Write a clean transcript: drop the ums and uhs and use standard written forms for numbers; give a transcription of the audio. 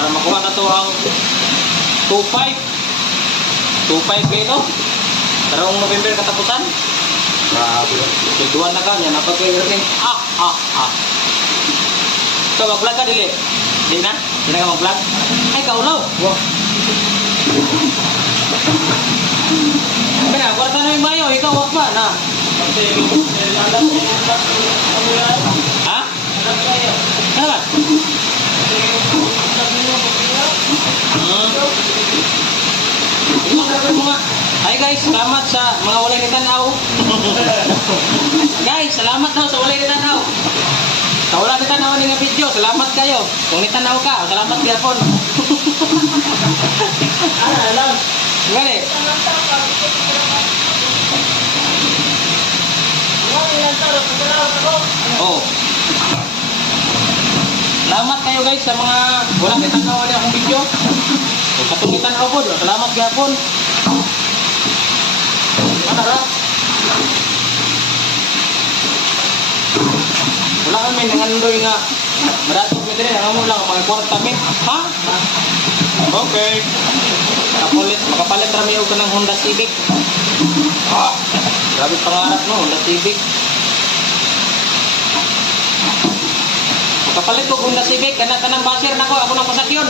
para makuha na to ang 2.5. 2.5 kayo to. Karong November katapusan. Grabe. Tuduan na ka niya. Napag-i-ring. Ikaw mag-vlog ka, dili? Di na? Di na ka mag-vlog? Ay, kaulaw. Wow. Kaya, kwarta na yung bayo. Ikaw, wag ba? Na? Ha? Ano ba? Hi guys, salamat sa mga walay nitanaw. Guys, salamat daw sa walay nitanaw. Sa wala nitanaw ng video, salamat kayo. Kung nitanaw ka, salamat gapon. Alam. Gani. Oh. Salamat kayo guys sa mga wala nitanaw ng akong video. Kung katungitan ako po, salamat gapon. Ano ra? Wala kami nangandoy nga. Maratog mi dire, ang mo lang mga kwarta mi. Ha? Okay. Makapalit ra mi og kanang Honda Civic. Grabe pangarap no, Honda Civic. Makapalit og Honda Civic kana tanang basir nako, ako nang pasakyon.